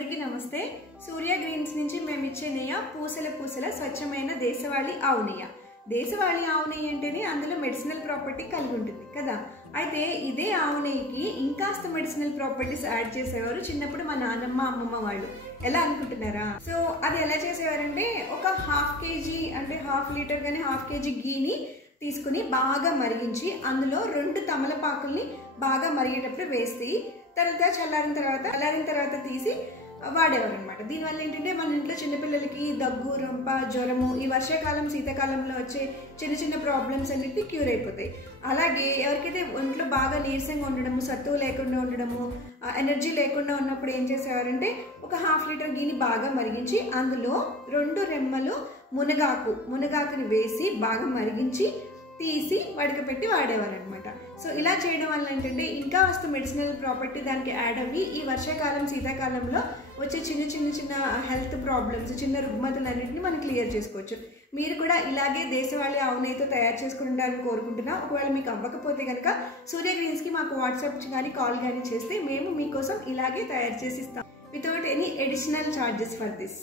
అందరికీ నమస్తే. సూర్య గ్రీన్స్ నుంచి మేము ఇచ్చే నెయ్యి పూసల స్వచ్ఛమైన దేశవాళీ ఆవు నెయ్యి. దేశవాళీ ఆవు నెయ్యి అంటేనే అందులో మెడిసినల్ ప్రాపర్టీ కలిగి ఉంటుంది కదా. అయితే ఇదే ఆవు నెయ్యికి ఇంకాస్త మెడిసినల్ ప్రాపర్టీస్ యాడ్ చేసేవారు చిన్నప్పుడు మా నాన్నమ్మ అమ్మమ్మ వాళ్ళు. ఎలా అనుకుంటున్నారా? సో అది ఎలా చేసేవారంటే ఒక హాఫ్ కేజీ అంటే హాఫ్ లీటర్ కానీ హాఫ్ కేజీ గీని తీసుకుని బాగా మరిగించి అందులో 2 తమలపాకుల్ని బాగా మరిగేటప్పుడు వేసి తర్వాత చల్లారిన తర్వాత తీసి వాడేవారు అనమాట. దీనివల్ల ఏంటంటే మన ఇంట్లో చిన్నపిల్లలకి దగ్గు, రొంప, జ్వరము, ఈ వర్షాకాలం శీతాకాలంలో వచ్చే చిన్న ప్రాబ్లమ్స్ అన్నిటిని క్యూర్ అయిపోతాయి. అలాగే ఎవరికైతే ఒంట్లో బాగా నీరసంగా ఉండడము, సత్తువు లేకుండా ఉండడము, ఎనర్జీ లేకుండా ఉన్నప్పుడు ఏం చేసేవారంటే ఒక హాఫ్ లీటర్ గీని బాగా మరిగించి అందులో 2 రెమ్మలు మునగాకుని వేసి బాగా మరిగించి తీసి వడకపెట్టి వాడేవారు అనమాట. సో ఇలా చేయడం వల్ల ఏంటంటే ఇంకా వస్తు మెడిసినల్ ప్రాపర్టీ దానికి యాడ్ అవ్వి ఈ వర్షాకాలం శీతాకాలంలో వచ్చే చిన్న హెల్త్ ప్రాబ్లమ్స్, చిన్న రుగ్మతలన్నింటినీ మనం క్లియర్ చేసుకోవచ్చు. మీరు కూడా ఇలాగే దేశవాళీ ఆవు నెయ్యితో తయారు చేసుకుంటారని కోరుకుంటున్నా. ఒకవేళ మీకు అవ్వకపోతే కనుక సూర్య గ్రీన్స్కి మాకు వాట్సాప్ కానీ కాల్ కానీ చేస్తే మేము మీకోసం ఇలాగే తయారు చేసి ఇస్తాం without any additional charges for this.